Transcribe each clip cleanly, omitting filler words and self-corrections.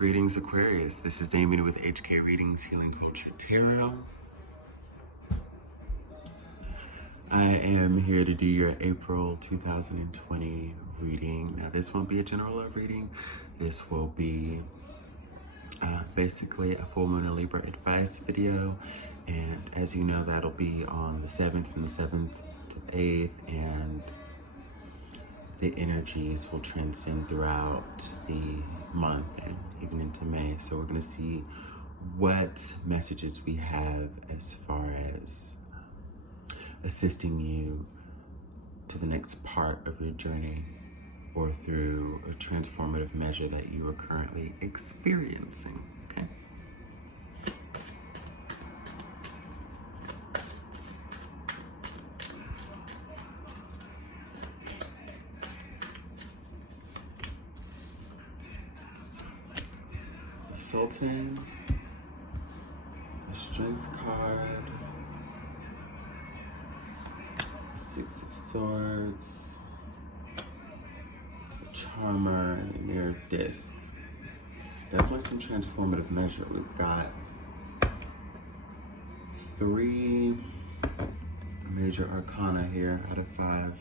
Greetings, Aquarius. This is Damien with HK Readings, Healing Culture Tarot. I am here to do your April 2020 reading. Now, this won't be a general love reading. This will be basically a full moon and Libra advice video. And as you know, that'll be on the 7th, from the 7th to the 8th. And the energies will transcend throughout the month and even into May. So we're going to see what messages we have as far as assisting you to the next part of your journey or through a transformative measure that you are currently experiencing. Okay? Sultan, the Strength card, the Six of Swords, the Charmer, and the Mirrored Disc. Definitely some transformative measure. We've got 3 major arcana here out of 5.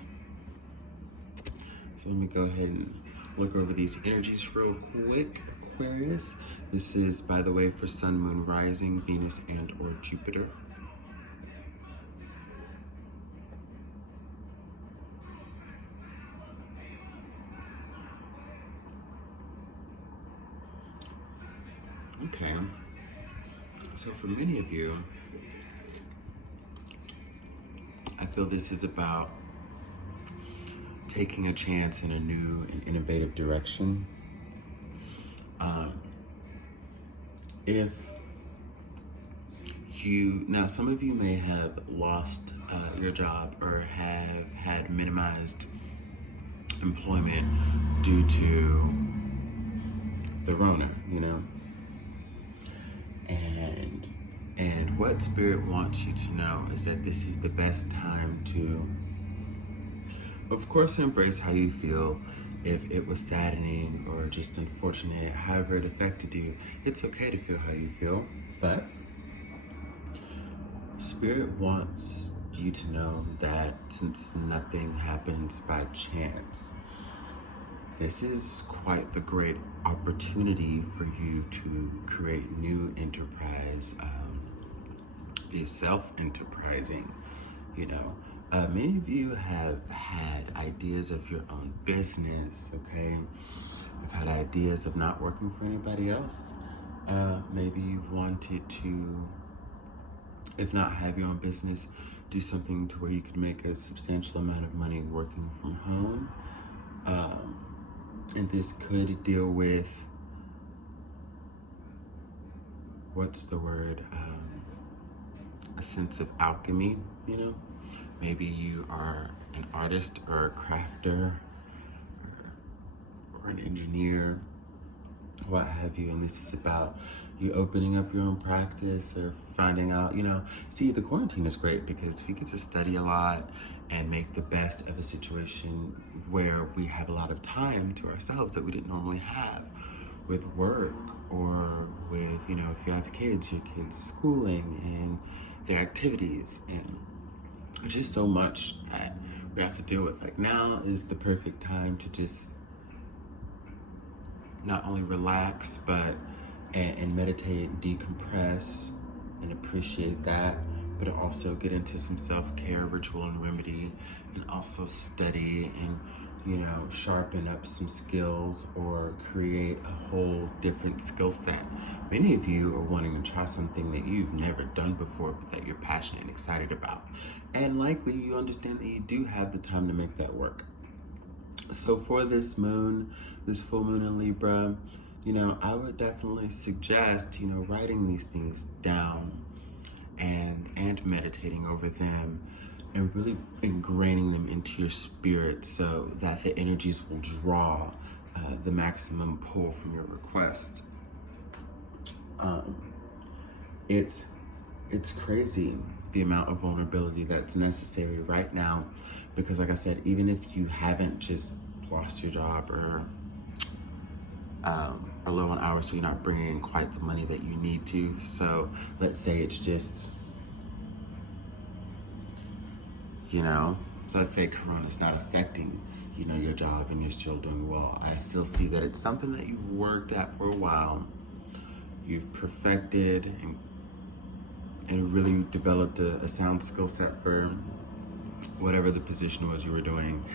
So let me go ahead and look over these energies real quick. Aquarius. This is, by the way, for Sun, Moon, Rising, Venus, and or Jupiter. Okay. So for many of you, I feel this is about taking a chance in a new and innovative direction. If you, now some of you may have lost your job or have had minimized employment due to the Rona, you know? And what Spirit wants you to know is that this is the best time to, of course, embrace how you feel. If it was saddening or just unfortunate, however it affected you, it's okay to feel how you feel, but Spirit wants you to know that since nothing happens by chance, this is quite the great opportunity for you to create new enterprise, be self-enterprising, you know. Many of you have had ideas of your own business, okay? You've had ideas of not working for anybody else. Maybe you wanted to, if not have your own business, do something to where you could make a substantial amount of money working from home. And this could deal with, what's the word? A sense of alchemy, you know? Maybe you are an artist or a crafter or an engineer, what have you, and this is about you opening up your own practice or finding out, you know. See, the quarantine is great because we get to study a lot and make the best of a situation where we have a lot of time to ourselves that we didn't normally have with work or with, you know, if you have kids, your kids' schooling and their activities, and just so much that we have to deal with. Like, now is the perfect time to just not only relax, but and meditate, decompress, and appreciate that, but also get into some self-care, ritual, and remedy, and also study and, you know, sharpen up some skills or create a whole different skill set. Many of you are wanting to try something that you've never done before, but that you're passionate and excited about. And likely you understand that you do have the time to make that work. So for this moon, this full moon in Libra, you know, I would definitely suggest, you know, writing these things down and meditating over them and really ingraining them into your spirit so that the energies will draw the maximum pull from your request. It's crazy the amount of vulnerability that's necessary right now, because like I said, even if you haven't just lost your job or are low on hours, so you're not bringing in quite the money that you need to. So let's say it's just, so let's say Corona's not affecting, your job and you're still doing well. I still see that it's something that you've worked at for a while. You've perfected and really developed a sound skill set for whatever the position was you were doing.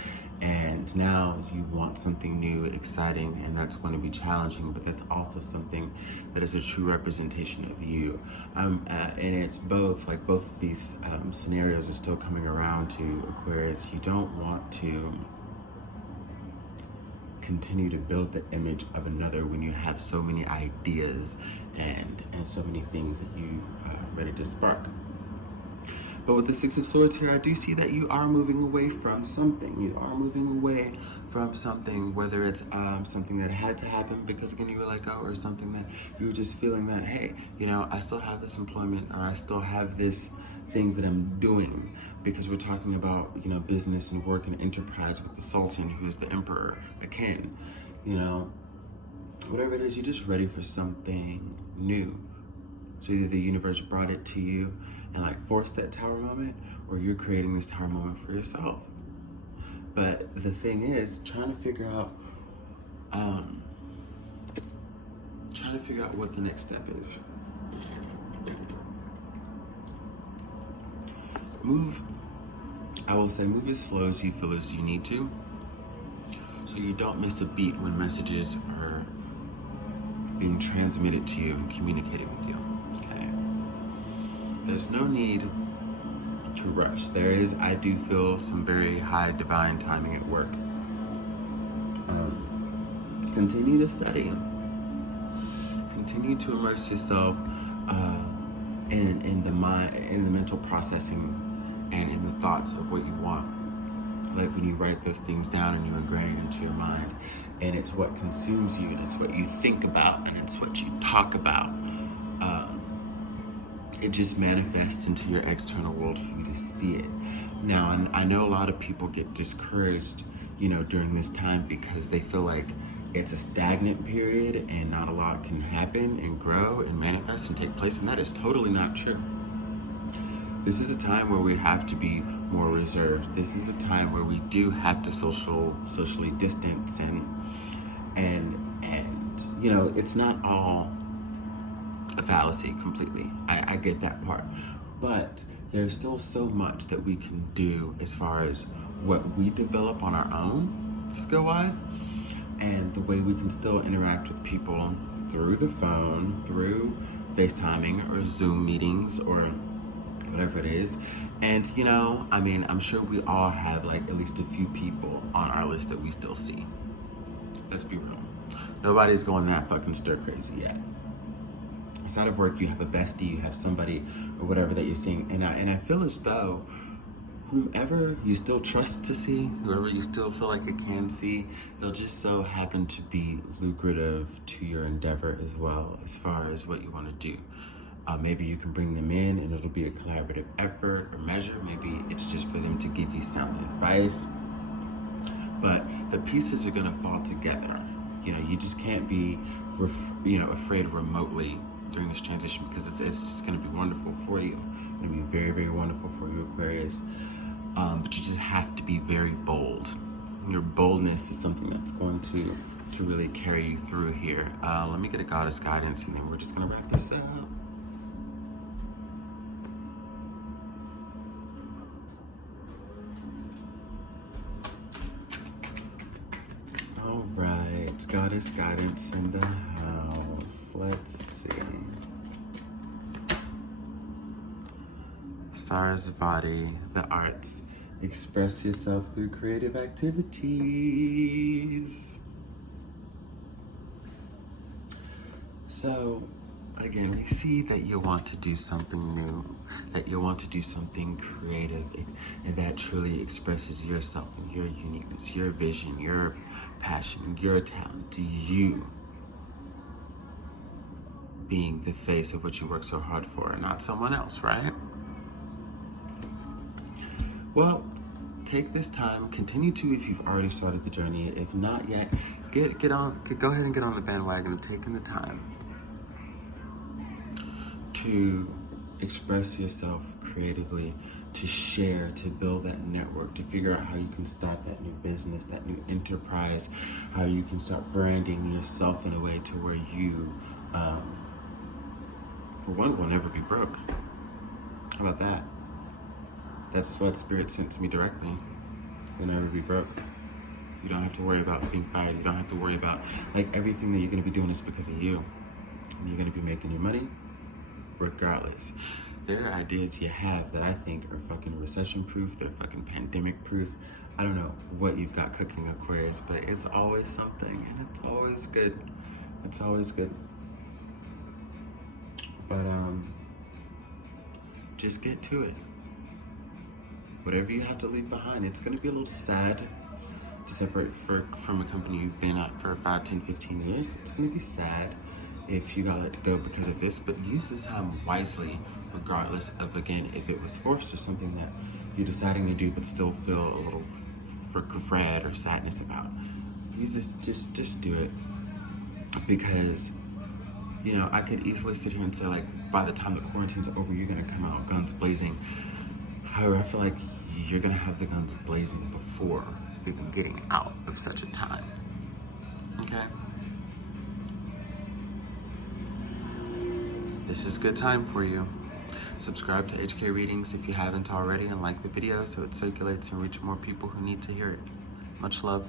And now you want something new, exciting, and that's going to be challenging, but that's also something that is a true representation of you. And it's both of these scenarios are still coming around to Aquarius. You don't want to continue to build the image of another when you have so many ideas and so many things that you are ready to spark. But with the Six of Swords here, I do see that you are moving away from something. You are moving away from something, whether it's something that had to happen because again you were let go, or something that you were just feeling that, hey, I still have this employment, or I still have this thing that I'm doing, because we're talking about, business and work and enterprise with the Sultan, who is the Emperor, again, whatever it is, you're just ready for something new. So either the universe brought it to you and forced that tower moment, or you're creating this tower moment for yourself. But the thing is, trying to figure out what the next step is. I will say move as slow as you feel as you need to, so you don't miss a beat when messages are being transmitted to you and communicated with you. Okay? There's no need to rush. I do feel some very high divine timing at work. Continue to study. Continue to immerse yourself in the mind, in the mental processing, and in the thoughts of what you want. Like when you write those things down and you ingrain it into your mind, and it's what consumes you, and it's what you think about, and it's what you talk about. It just manifests into your external world for you to see it. Now, and I know a lot of people get discouraged, during this time, because they feel like it's a stagnant period and not a lot can happen and grow and manifest and take place, and that is totally not true. This is a time where we have to be more reserved. This is a time where we do have to socially distance and it's not all a fallacy completely. I get that part. But there's still so much that we can do as far as what we develop on our own, skill-wise, and the way we can still interact with people through the phone, through FaceTiming or Zoom meetings or whatever it is. And I'm sure we all have at least a few people on our list that we still see. Let's be real. Nobody's going that fucking stir crazy yet. Outside of work, you have a bestie, you have somebody or whatever that you're seeing. And I feel as though whomever you still trust to see, whoever you still feel like it can see, they'll just so happen to be lucrative to your endeavor as well, as far as what you want to do. Maybe you can bring them in and it'll be a collaborative effort or measure. Maybe it's just for them to give you sound advice. But the pieces are going to fall together. You just can't be, afraid remotely during this transition, because it's just going to be wonderful for you. It's going to be very, very wonderful for you, Aquarius. But you just have to be very bold. Your boldness is something that's going to really carry you through here. Let me get a goddess guidance, and then we're just going to wrap this up. All right, goddess guidance in the house. Let's see. Sarasvati, the arts. Express yourself through creative activities. So, again, we see that you want to do something new, that you want to do something creative, and that truly expresses yourself and your uniqueness, your vision, your passion, your talent, to you being the face of what you work so hard for, and not someone else, right? Well, take this time, continue to if you've already started the journey. If not yet, go ahead and get on the bandwagon of taking the time to express yourself creatively, to share, to build that network, to figure out how you can start that new business, that new enterprise, how you can start branding yourself in a way to where you, for one, will never be broke. How about that? That's what Spirit sent to me directly. You'll never be broke. You don't have to worry about being fired. You don't have to worry about, like, everything that you're going to be doing is because of you. And you're going to be making your money regardless. There are ideas you have that I think are fucking recession-proof, that are fucking pandemic-proof. I don't know what you've got cooking, Aquarius, but it's always something, and it's always good. It's always good. But, just get to it. Whatever you have to leave behind, it's going to be a little sad to separate from a company you've been at for 5, 10, 15 years. It's going to be sad if you got let go because of this, but use this time wisely, regardless of, again, if it was forced or something that you're deciding to do but still feel a little regret or sadness about. Use this, just do it. Because, you know, I could easily sit here and say, like, by the time the quarantine's over, you're going to come out guns blazing. However, I feel like you're going to have the guns blazing before even getting out of such a time. Okay? This is a good time for you. Subscribe to HK Readings if you haven't already, and like the video so it circulates and reaches more people who need to hear it. Much love.